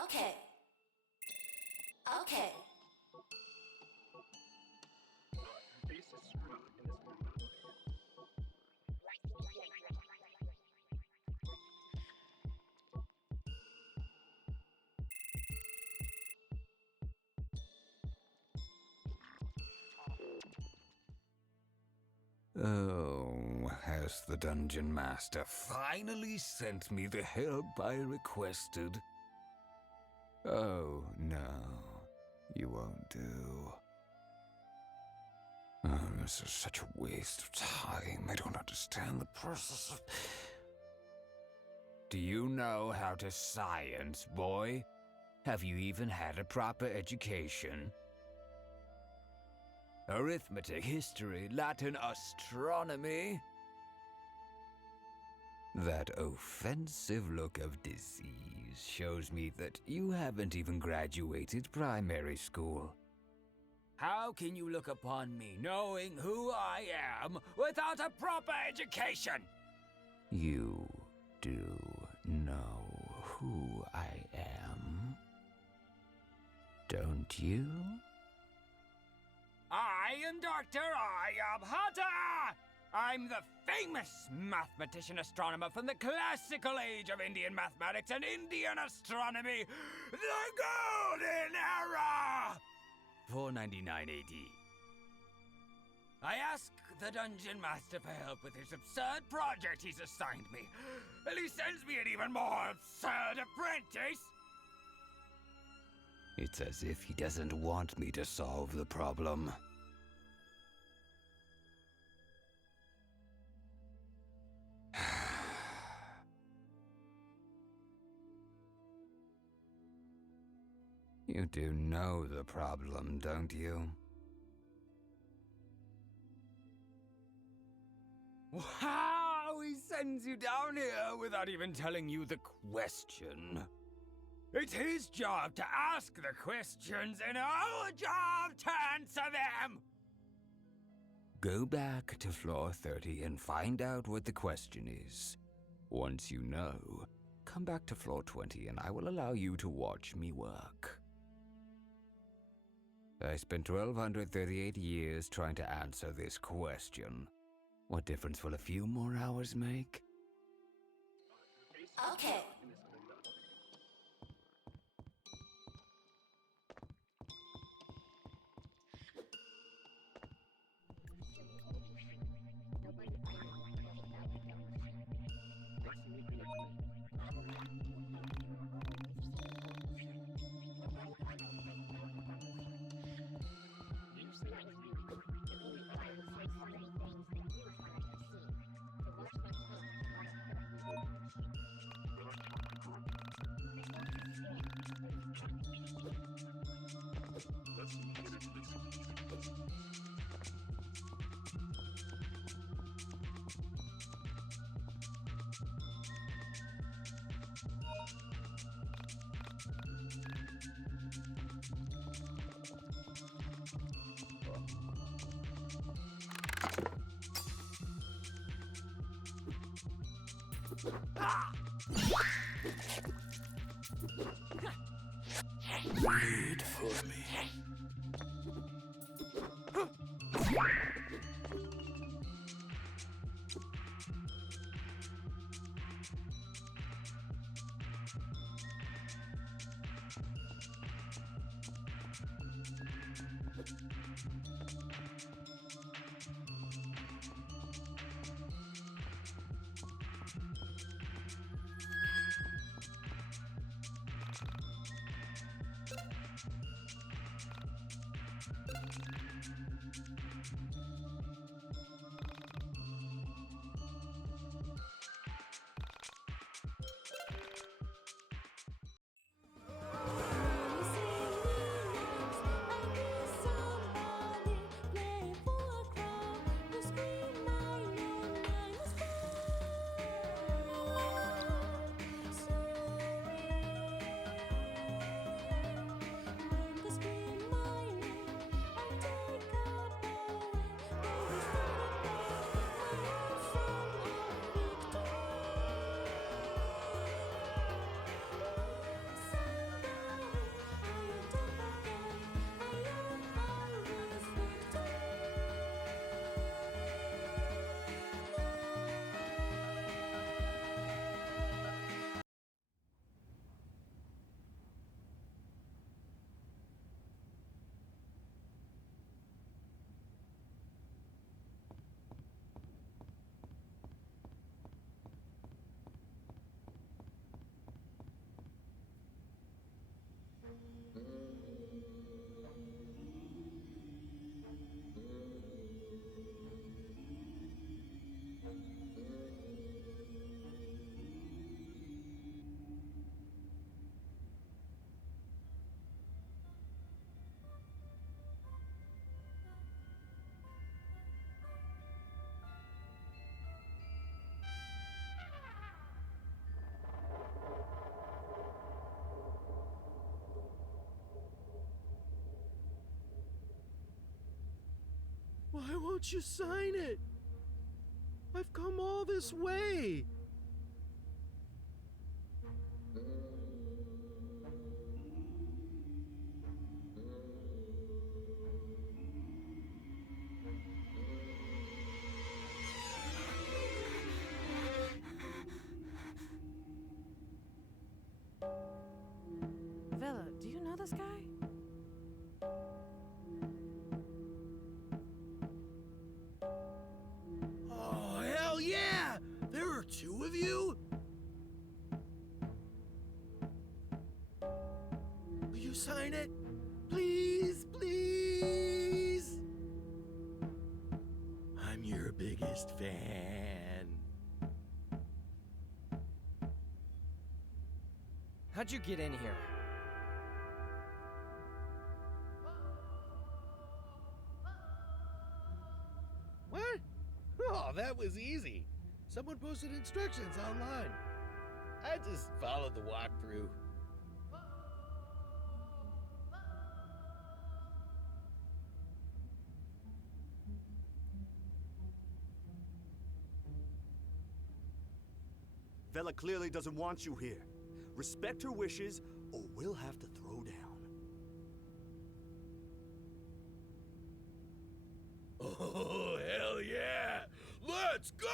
Okay. Okay. Oh, has the Dungeon Master finally sent me the help I requested? Oh, no, you won't do. Oh, this is such a waste of time. I don't understand the process of... Do you know how to science, boy? Have you even had a proper education? Arithmetic, history, Latin, astronomy? That offensive look of disease shows me that you haven't even graduated primary school. How can you look upon me knowing who I am without a proper education? You do know who I am, don't you? I am Dr. I am Hunter! I'm the famous mathematician astronomer from the classical age of Indian mathematics and Indian astronomy, the Golden Era! 499 AD. I ask the Dungeon Master for help with his absurd project he's assigned me, and he sends me an even more absurd apprentice! It's as if he doesn't want me to solve the problem. You do know the problem, don't you? Wow, he sends you down here without even telling you the question. It's his job to ask the questions and our job to answer them! Go back to floor 30 and find out what the question is. Once you know, come back to floor 20 and I will allow you to watch me work. I spent 1,238 years trying to answer this question. What difference will a few more hours make? Okay. Wait for me. Why won't you sign it? I've come all this way. Vela, do you know this guy? Oh, hell yeah! There are two of you? Will you sign it? Please, please! I'm your biggest fan. How'd you get in here? What? Oh, that was easy. Someone posted instructions online. I just followed the walkthrough. Vela clearly doesn't want you here. Respect her wishes, or we'll have to throw down. Oh, hell yeah! Let's go!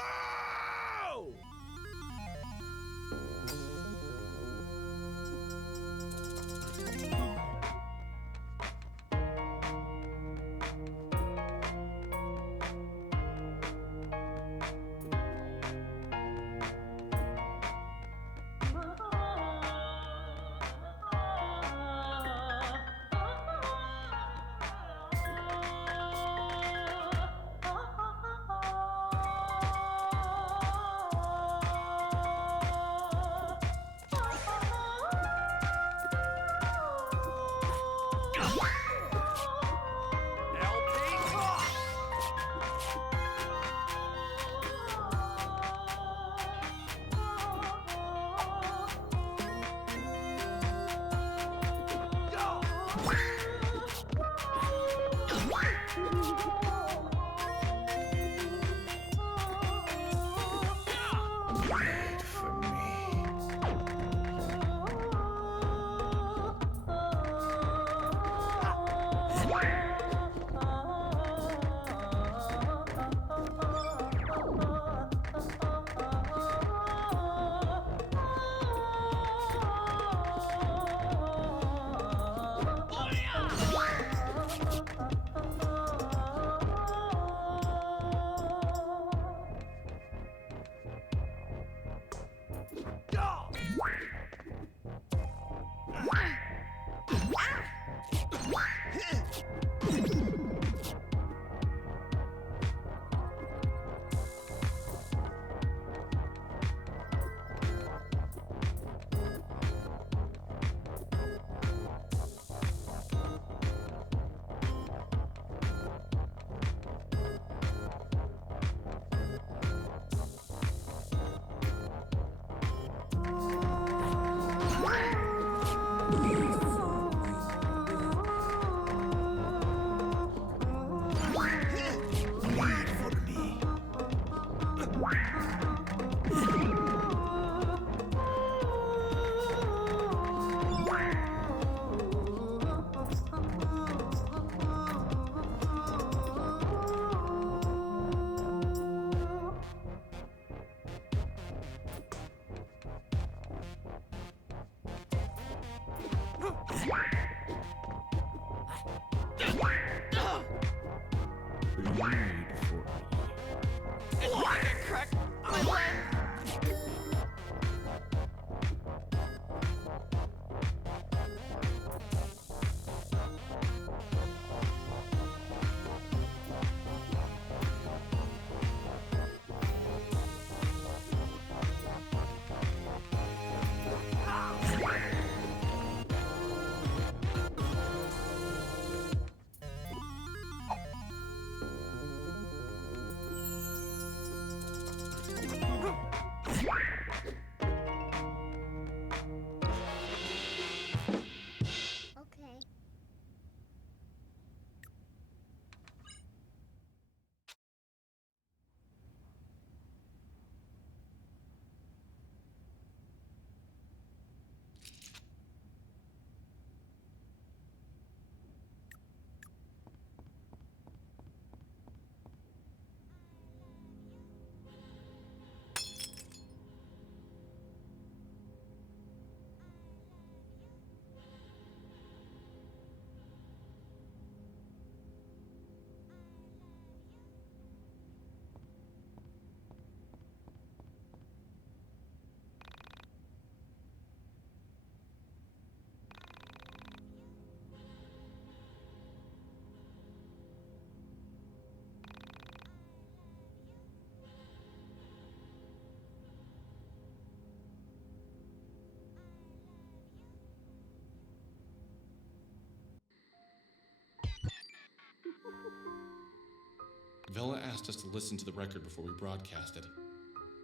Vela asked us to listen to the record before we broadcasted.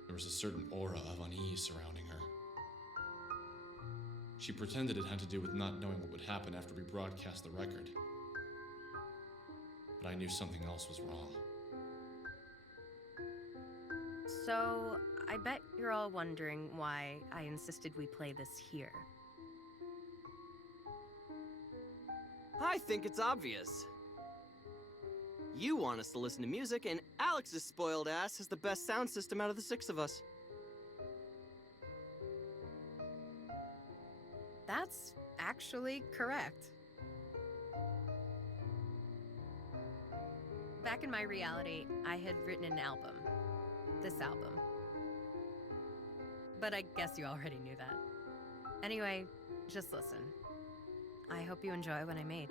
There was a certain aura of unease surrounding her. She pretended it had to do with not knowing what would happen after we broadcast the record. But I knew something else was wrong. So, I bet you're all wondering why I insisted we play this here. I think it's obvious. You want us to listen to music, and Alex's spoiled ass has the best sound system out of the 6 of us. That's actually correct. Back in my reality, I had written an album. This album. But I guess you already knew that. Anyway, just listen. I hope you enjoy what I made.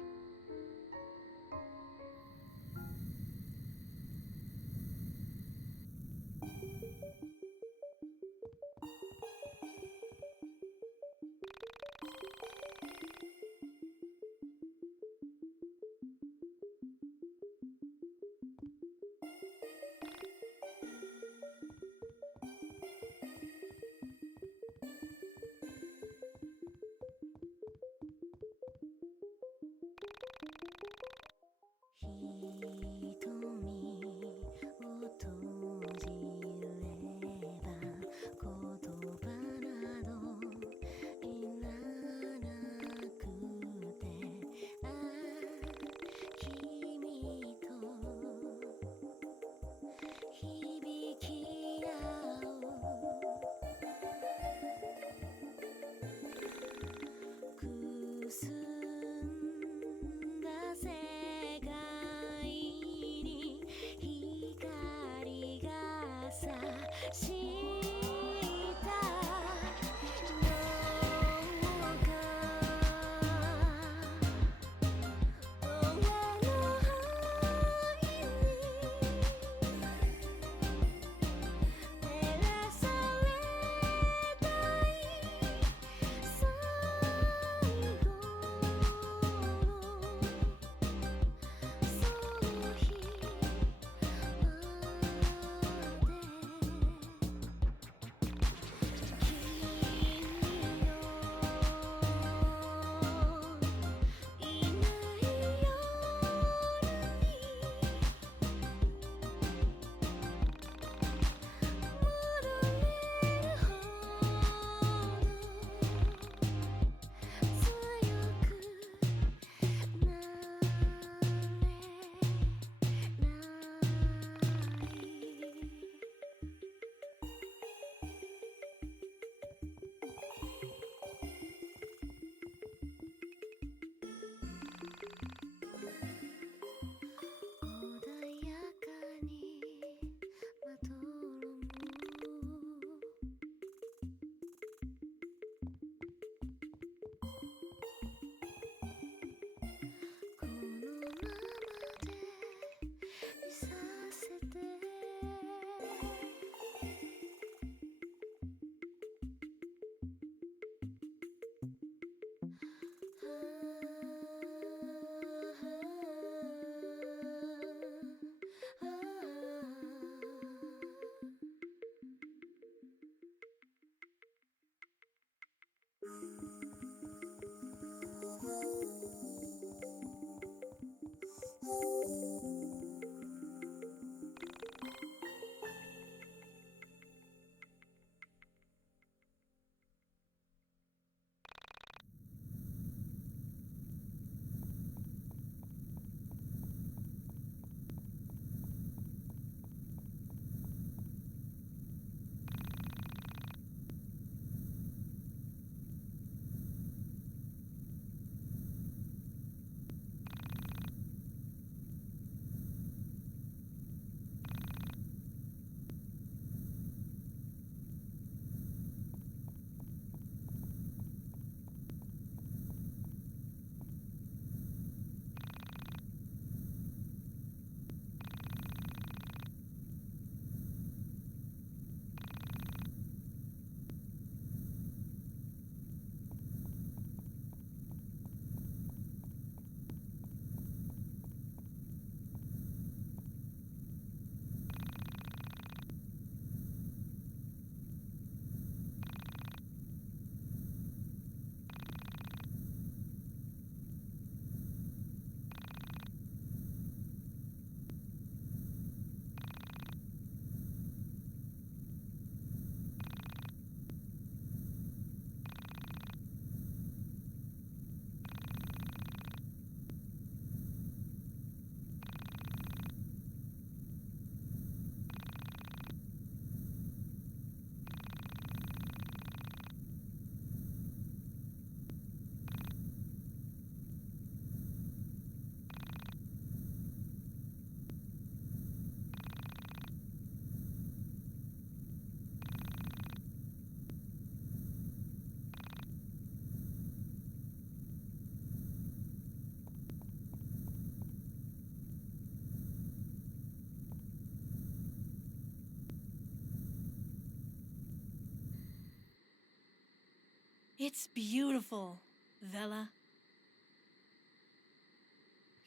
It's beautiful, Vela.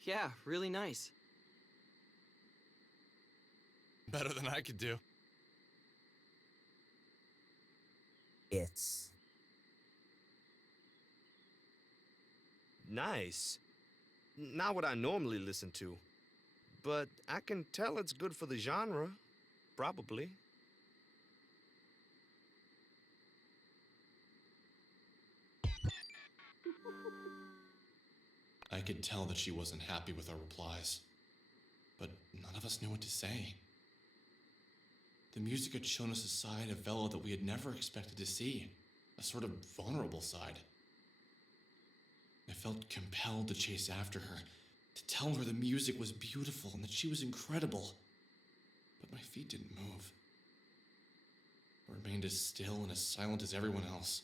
Yeah, really nice. Better than I could do. It's Nice. Not what I normally listen to. But I can tell it's good for the genre. Probably. I could tell that she wasn't happy with our replies. But none of us knew what to say. The music had shown us a side of Vela that we had never expected to see. A sort of vulnerable side. I felt compelled to chase after her, to tell her the music was beautiful and that she was incredible. But my feet didn't move. I remained as still and as silent as everyone else.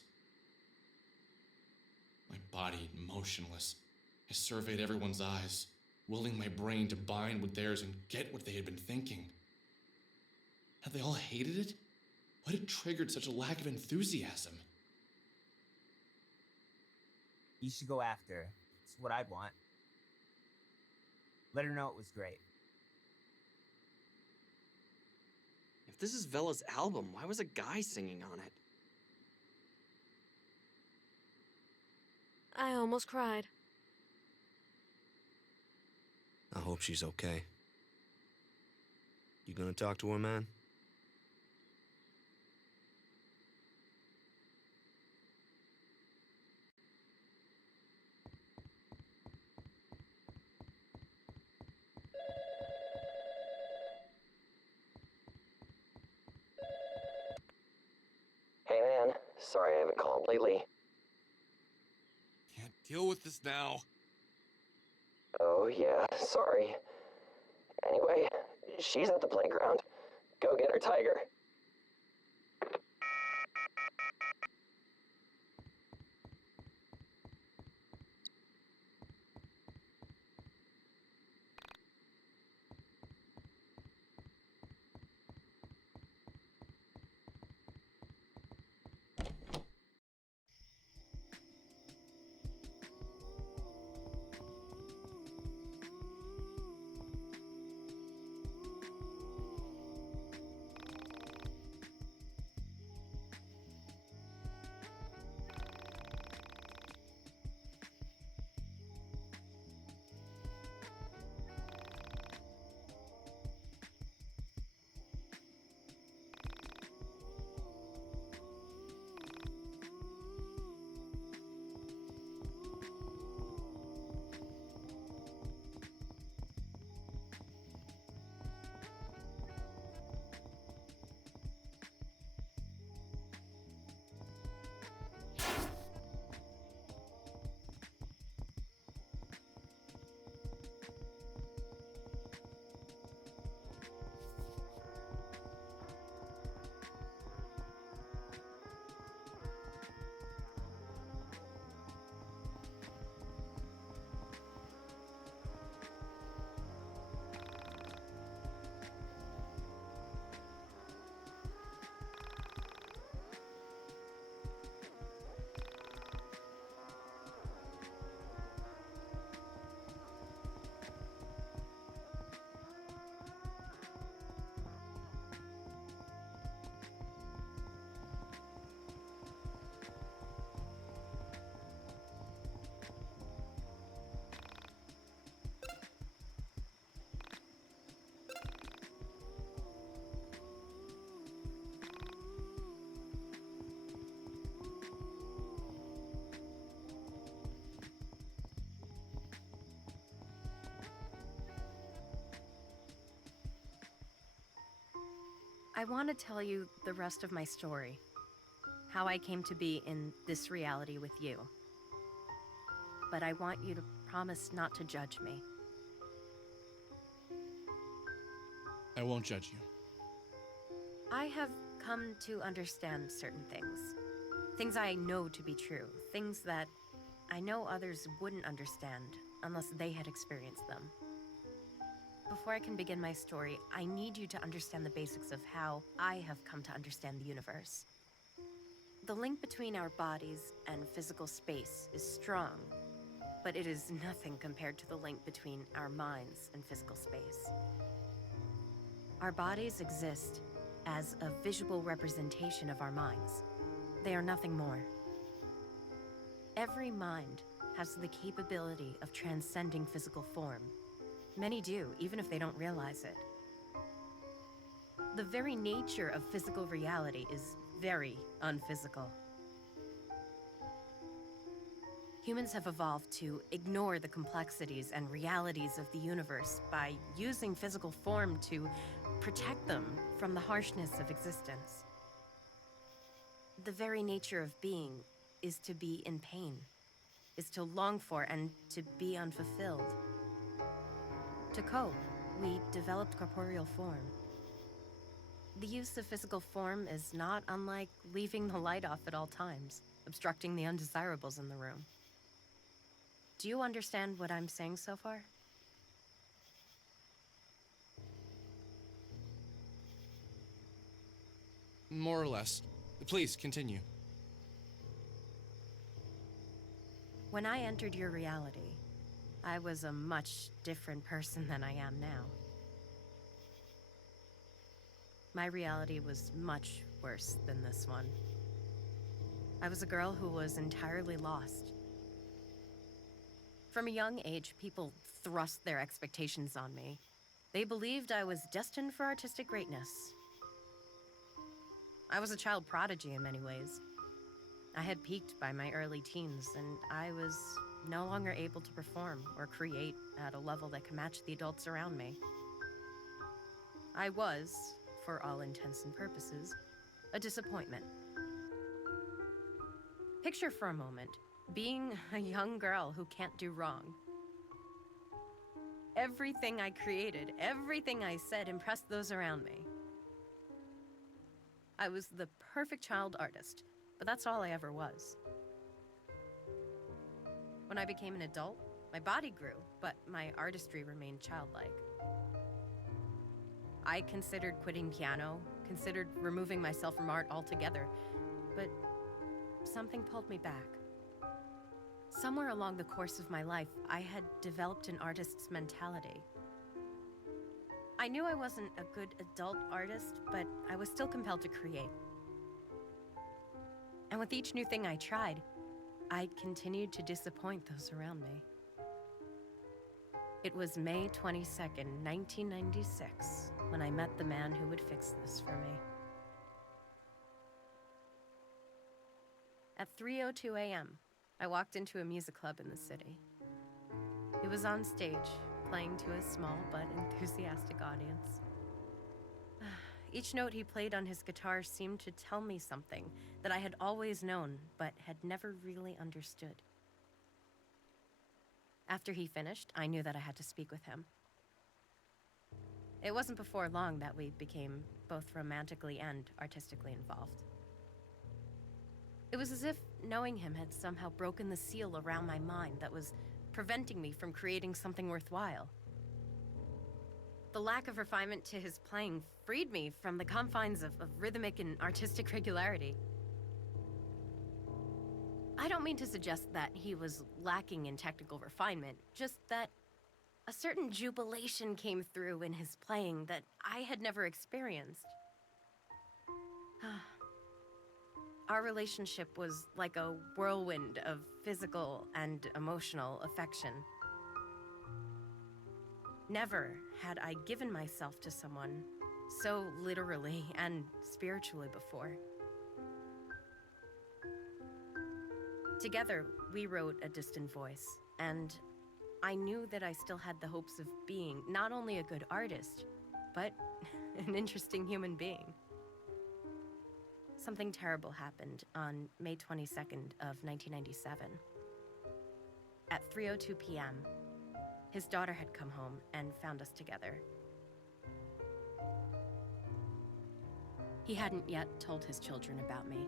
My body motionless. I surveyed everyone's eyes, willing my brain to bind with theirs and get what they had been thinking. Had they all hated it? What had triggered such a lack of enthusiasm? you should go after her. It's what I'd want. Let her know it was great. If this is Vela's album, why was a guy singing on it? I almost cried. I hope she's okay. You gonna talk to her, man? Hey man, sorry I haven't called lately. Can't deal with this now. Oh yeah, sorry. Anyway, she's at the playground. Go get her, Tiger. I want to tell you the rest of my story. How I came to be in this reality with you. But I want you to promise not to judge me. I won't judge you. I have come to understand certain things. Things I know to be true. Things that I know others wouldn't understand unless they had experienced them. Before I can begin my story, I need you to understand the basics of how I have come to understand the universe. The link between our bodies and physical space is strong, but it is nothing compared to the link between our minds and physical space. Our bodies exist as a visual representation of our minds. They are nothing more. Every mind has the capability of transcending physical form. Many do, even if they don't realize it. The very nature of physical reality is very unphysical. Humans have evolved to ignore the complexities and realities of the universe by using physical form to protect them from the harshness of existence. The very nature of being is to be in pain, is to long for and to be unfulfilled. To cope, we developed corporeal form. The use of physical form is not unlike leaving the light off at all times, obstructing the undesirables in the room. Do you understand what I'm saying so far? More or less. Please, continue. When I entered your reality, I was a much different person than I am now. My reality was much worse than this one. I was a girl who was entirely lost. From a young age, people thrust their expectations on me. They believed I was destined for artistic greatness. I was a child prodigy in many ways. I had peaked by my early teens, and I was no longer able to perform or create at a level that could match the adults around me. I was, for all intents and purposes, a disappointment. Picture for a moment being a young girl who can't do wrong. Everything I created, everything I said impressed those around me. I was the perfect child artist, but that's all I ever was. When I became an adult, my body grew, but my artistry remained childlike. I considered quitting piano, considered removing myself from art altogether, but something pulled me back. Somewhere along the course of my life, I had developed an artist's mentality. I knew I wasn't a good adult artist, but I was still compelled to create. And with each new thing I tried, I continued to disappoint those around me. It was May 22nd, 1996, when I met the man who would fix this for me. At 3:02 a.m., I walked into a music club in the city. He was on stage, playing to a small but enthusiastic audience. Each note he played on his guitar seemed to tell me something that I had always known but had never really understood. After he finished, I knew that I had to speak with him. It wasn't before long that we became both romantically and artistically involved. It was as if knowing him had somehow broken the seal around my mind that was preventing me from creating something worthwhile. The lack of refinement to his playing freed me from the confines of rhythmic and artistic regularity. I don't mean to suggest that he was lacking in technical refinement, just that a certain jubilation came through in his playing that I had never experienced. Our relationship was like a whirlwind of physical and emotional affection. Never had I given myself to someone so literally and spiritually before. Together, we wrote A Distant Voice, and I knew that I still had the hopes of being not only a good artist, but an interesting human being. Something terrible happened on May 22nd of 1997. At 3:02 p.m., his daughter had come home and found us together. He hadn't yet told his children about me.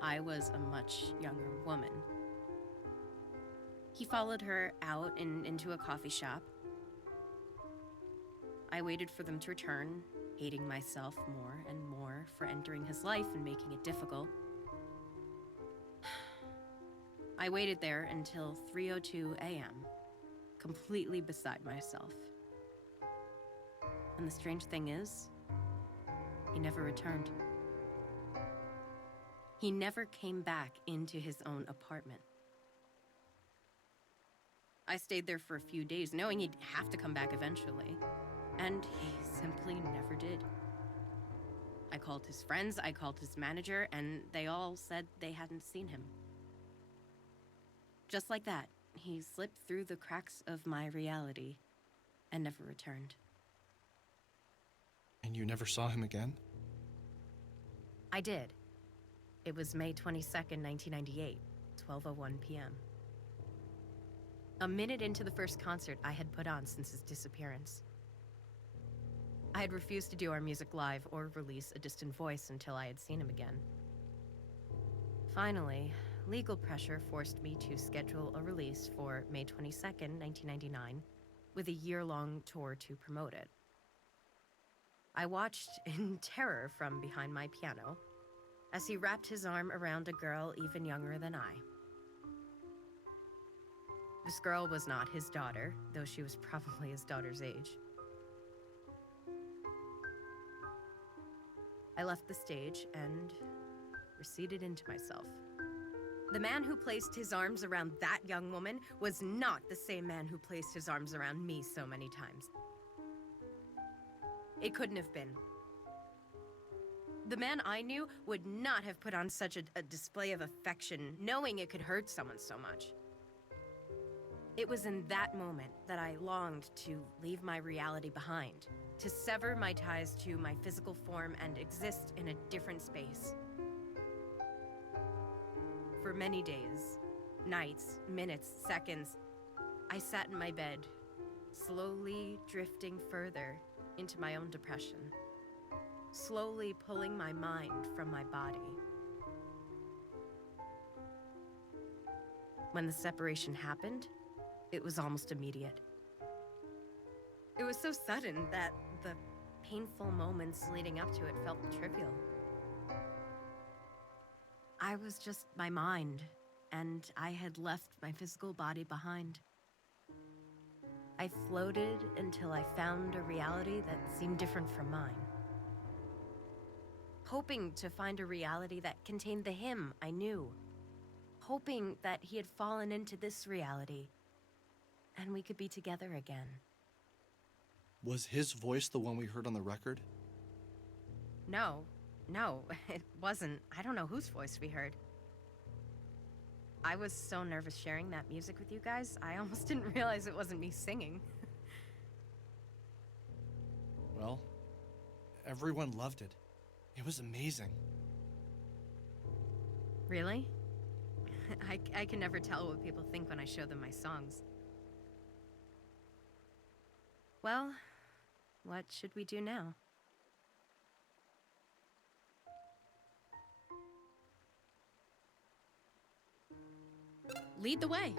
I was a much younger woman. He followed her out into a coffee shop. I waited for them to return, hating myself more and more for entering his life and making it difficult. I waited there until 3:02 a.m., completely beside myself. And the strange thing is, he never returned. He never came back into his own apartment. I stayed there for a few days, knowing he'd have to come back eventually, and he simply never did. I called his friends, I called his manager, and they all said they hadn't seen him. Just like that, he slipped through the cracks of my reality and never returned. And you never saw him again? I did. It was May 22nd, 1998, 12:01 p.m. A minute into the first concert I had put on since his disappearance. I had refused to do our music live or release A Distant Voice until I had seen him again. Finally, legal pressure forced me to schedule a release for May 22nd, 1999, with a year-long tour to promote it. I watched in terror from behind my piano as he wrapped his arm around a girl even younger than I. This girl was not his daughter, though she was probably his daughter's age. I left the stage and receded into myself. The man who placed his arms around that young woman was not the same man who placed his arms around me so many times. It couldn't have been. The man I knew would not have put on such a display of affection, knowing it could hurt someone so much. It was in that moment that I longed to leave my reality behind, to sever my ties to my physical form and exist in a different space. For many days, nights, minutes, seconds, I sat in my bed, slowly drifting further into my own depression, slowly pulling my mind from my body. When the separation happened, it was almost immediate. It was so sudden that the painful moments leading up to it felt trivial. I was just my mind, and I had left my physical body behind. I floated until I found a reality that seemed different from mine. Hoping to find a reality that contained the him I knew. Hoping that he had fallen into this reality, and we could be together again. Was his voice the one we heard on the record? No, it wasn't. I don't know whose voice we heard. I was so nervous sharing that music with you guys, I almost didn't realize it wasn't me singing. Well, everyone loved it. It was amazing. Really? I can never tell what people think when I show them my songs. Well, what should we do now? Lead the way.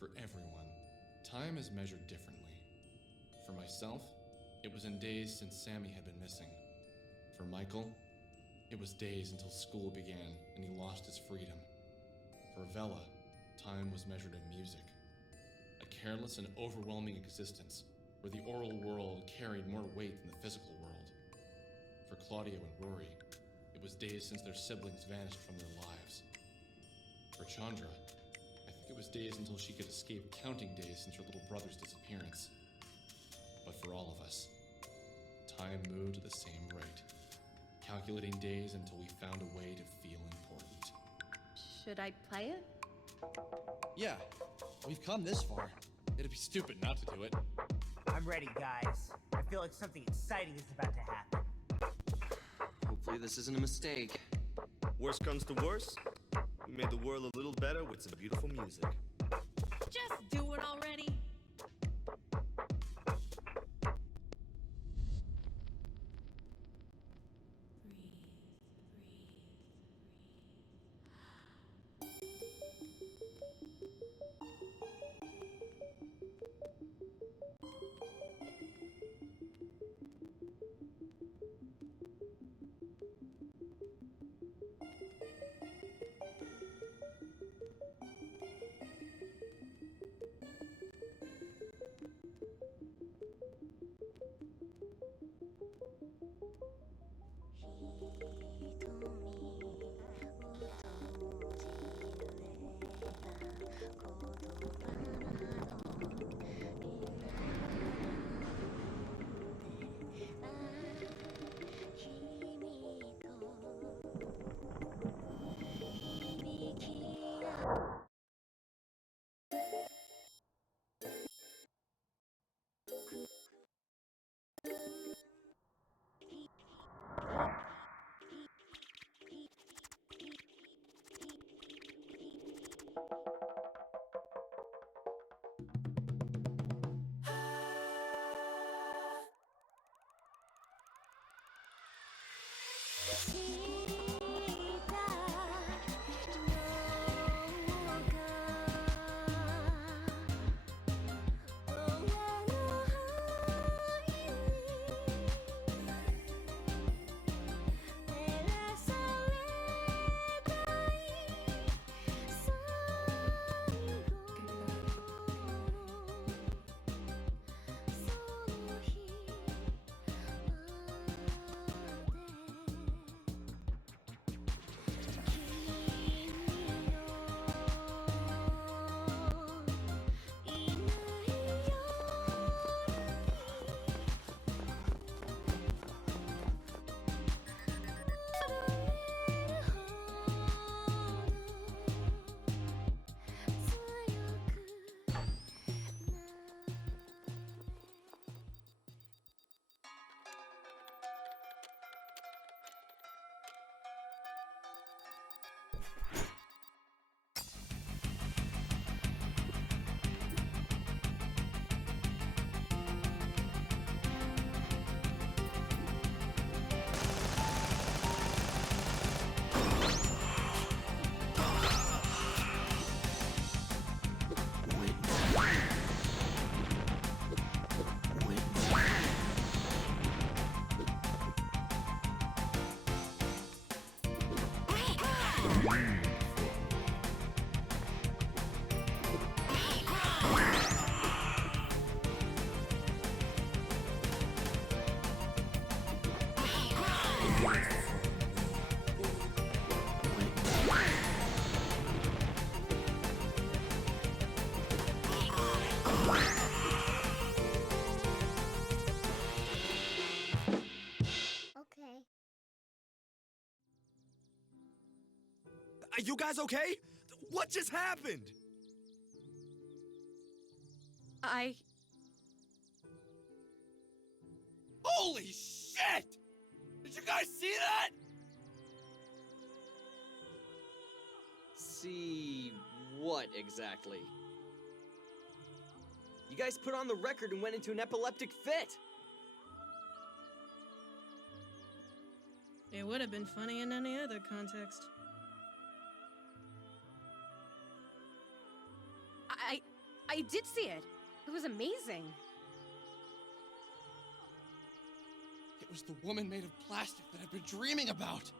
For everyone, time is measured differently. For myself, it was in days since Sammy had been missing. For Michael, it was days until school began and he lost his freedom. For Vela, time was measured in music. A careless and overwhelming existence where the oral world carried more weight than the physical world. For Claudio and Rory, it was days since their siblings vanished from their lives. For Chandra, I think it was days until she could escape counting days since her little brother's disappearance. But for all of us, time moved at the same rate, calculating days until we found a way to feel important. Should I play it? Yeah, we've come this far. It'd be stupid not to do it. I'm ready, guys. I feel like something exciting is about to happen. Hopefully this isn't a mistake. Worst comes to worst, we made the world a little better with some beautiful music. Just do it already. Are you guys okay? What just happened? Holy shit! Did you guys see that? See what exactly? You guys put on the record and went into an epileptic fit. It would have been funny in any other context. I did see it. It was amazing. It was the woman made of plastic that I've been dreaming about.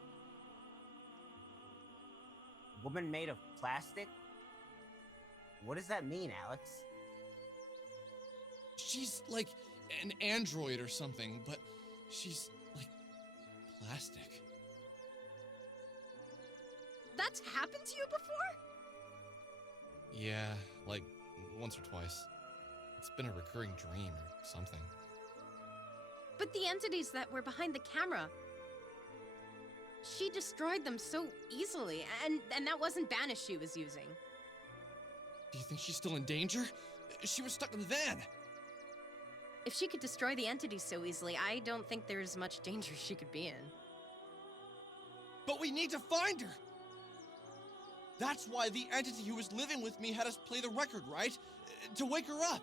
Woman made of plastic? What does that mean, Alex? She's like an android or something, but she's like plastic. That's happened to you before? Yeah, like once or twice. It's been a recurring dream or something. But the entities that were behind the camera, she destroyed them so easily, and that wasn't Banish she was using. Do you think she's still in danger? She was stuck in the van. If she could destroy the entities so easily, I don't think there's much danger she could be in. But we need to find her! That's why the entity who was living with me had us play the record, right? To wake her up!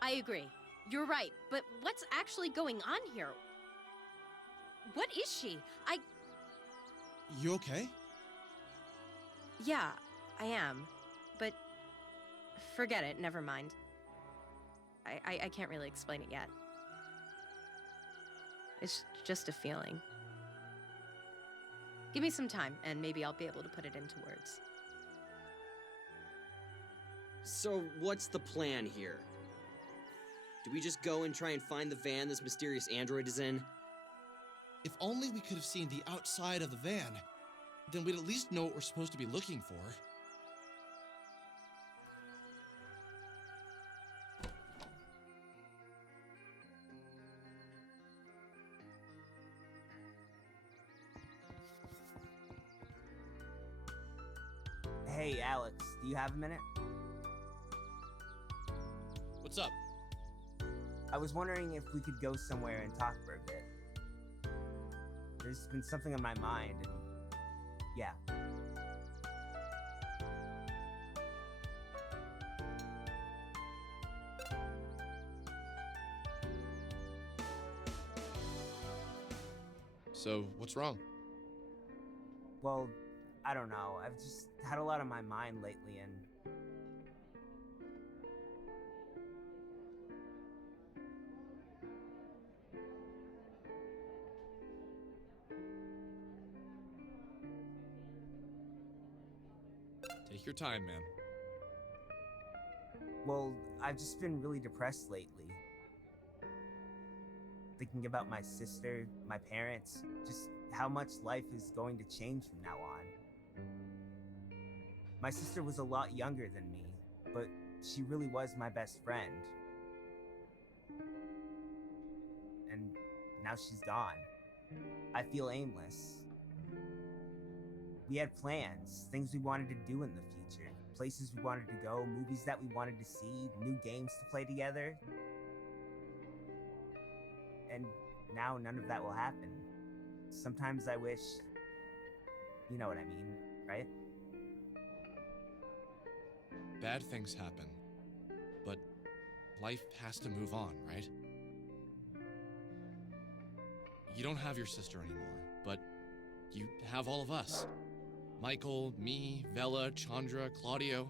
I agree. You're right, but what's actually going on here? What is she? You okay? Yeah, I am. But forget it, never mind. I can't really explain it yet. It's just a feeling. Give me some time, and maybe I'll be able to put it into words. So, what's the plan here? Do we just go and try and find the van this mysterious android is in? If only we could have seen the outside of the van, then we'd at least know what we're supposed to be looking for. Hey, Alex, do you have a minute? What's up? I was wondering if we could go somewhere and talk for a bit. There's been something on my mind, and yeah. So, what's wrong? Well, I don't know. I've just had a lot on my mind lately, and Take your time, man. well, I've just been really depressed lately. Thinking about my sister, my parents, just how much life is going to change from now on. My sister was a lot younger than me, but she really was my best friend. And now she's gone. I feel aimless. We had plans, things we wanted to do in the future, places we wanted to go, movies that we wanted to see, new games to play together. And now none of that will happen. Sometimes I wish... You know what I mean, right? Bad things happen, but life has to move on, right? You don't have your sister anymore, but you have all of us. Michael, me, Vela, Chandra, Claudio.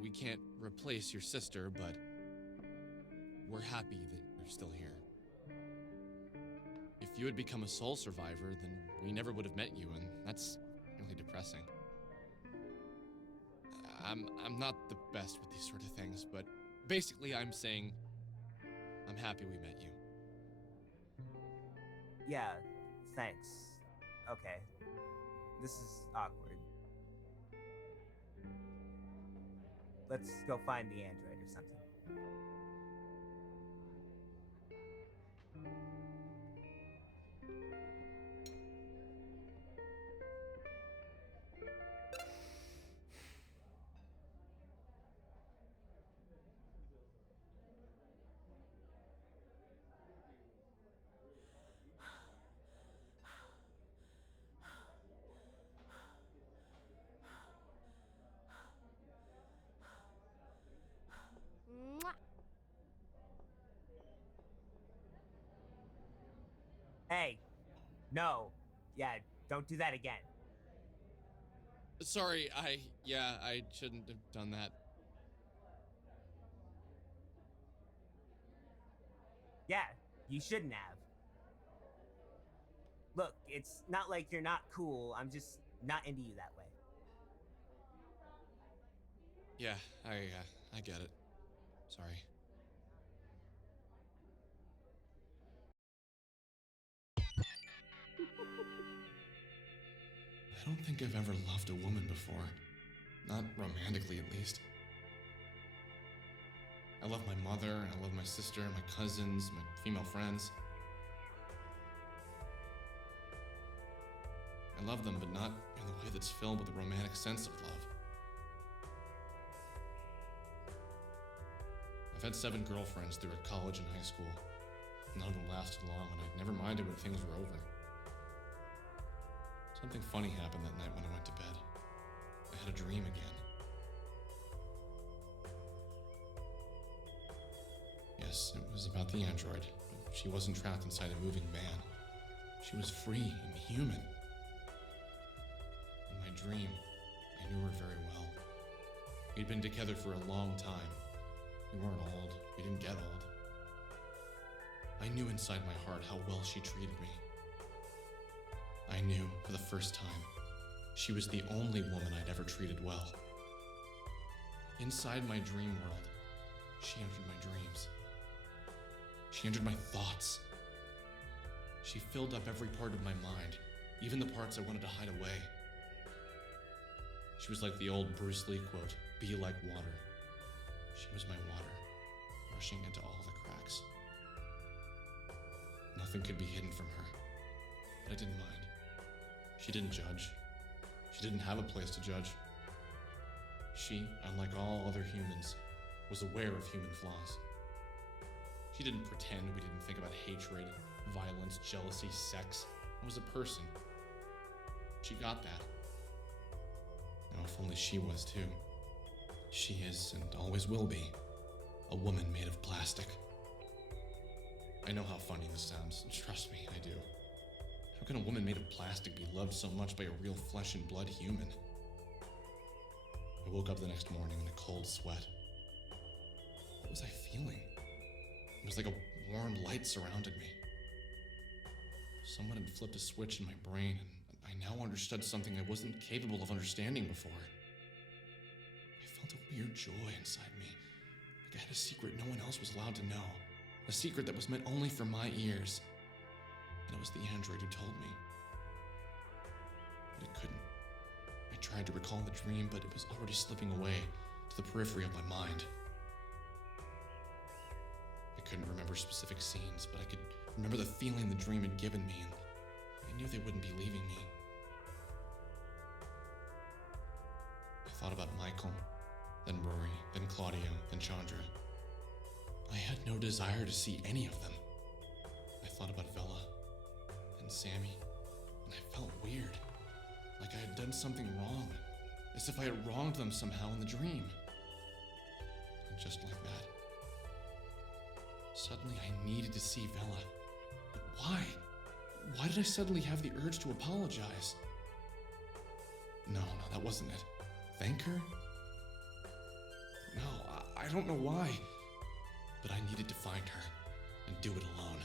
We can't replace your sister, but we're happy that you're still here. If you had become a soul survivor, then we never would have met you, and that's really depressing. I'm not the best with these sort of things, but basically I'm saying I'm happy we met you. Yeah, thanks. Okay. This is awkward. Let's go find the android or something. Hey! No! Yeah, don't do that again. Sorry, I shouldn't have done that. Yeah, you shouldn't have. Look, it's not like you're not cool. I'm just not into you that way. Yeah, I get it. Sorry. I don't think I've ever loved a woman before. Not romantically, at least. I love my mother, and I love my sister, my cousins, my female friends. I love them, but not in the way that's filled with a romantic sense of love. I've had 7 girlfriends through college and high school. None of them lasted long, and I never minded when things were over. Something funny happened that night when I went to bed. I had a dream again. Yes, it was about the android, but she wasn't trapped inside a moving van. She was free and human. In my dream, I knew her very well. We'd been together for a long time. We weren't old. We didn't get old. I knew inside my heart how well she treated me. I knew, for the first time, she was the only woman I'd ever treated well. Inside my dream world, she entered my dreams. She entered my thoughts. She filled up every part of my mind, even the parts I wanted to hide away. She was like the old Bruce Lee quote, "Be like water." She was my water, rushing into all the cracks. Nothing could be hidden from her, but I didn't mind. She didn't judge. She didn't have a place to judge. She, unlike all other humans, was aware of human flaws. She didn't pretend we didn't think about hatred, violence, jealousy, sex. I was a person. She got that. Now, if only she was too. She is, and always will be, a woman made of plastic. I know how funny this sounds. Trust me, I do. How can a woman made of plastic be loved so much by a real flesh and blood human? I woke up the next morning in a cold sweat. What was I feeling? It was like a warm light surrounded me. Someone had flipped a switch in my brain, and I now understood something I wasn't capable of understanding before. I felt a weird joy inside me, like I had a secret no one else was allowed to know. A secret that was meant only for my ears. And it was the android who told me. But it couldn't. I tried to recall the dream, but it was already slipping away to the periphery of my mind. I couldn't remember specific scenes, but I could remember the feeling the dream had given me, and I knew they wouldn't be leaving me. I thought about Michael, then Rory, then Claudia, then Chandra. I had no desire to see any of them. I thought about Vela and Sammy, and I felt weird, like I had done something wrong, as if I had wronged them somehow in the dream. And just like that, suddenly I needed to see Vela. But why? Why did I suddenly have the urge to apologize? No, that wasn't it. Thank her? No, I don't know why. But I needed to find her and do it alone.